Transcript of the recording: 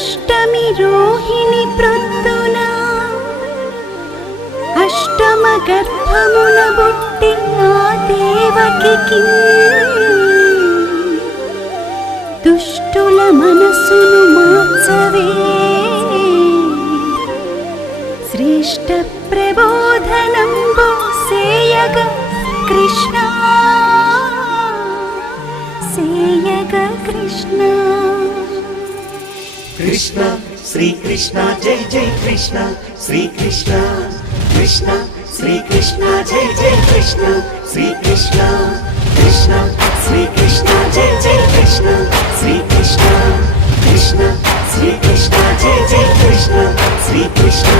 అష్టమి రోహిణి ప్రొద్దున అష్టమ గర్భమున బుట్టి ఆ దేవకికి దుష్టుల మనసును మార్చవే శ్రేష్ఠ ప్రబోధనంబు సేయగ కృష్ణ సేయగ కృష్ణ. కృష్ణ శ్రీ కృష్ణ జై జై కృష్ణ శ్రీ కృష్ణ కృష్ణ శ్రీ కృష్ణ జై జై కృష్ణ శ్రీ కృష్ణ కృష్ణ శ్రీ కృష్ణ జై జై కృష్ణ శ్రీ కృష్ణ కృష్ణ శ్రీ కృష్ణ జై జై కృష్ణ శ్రీ కృష్ణ.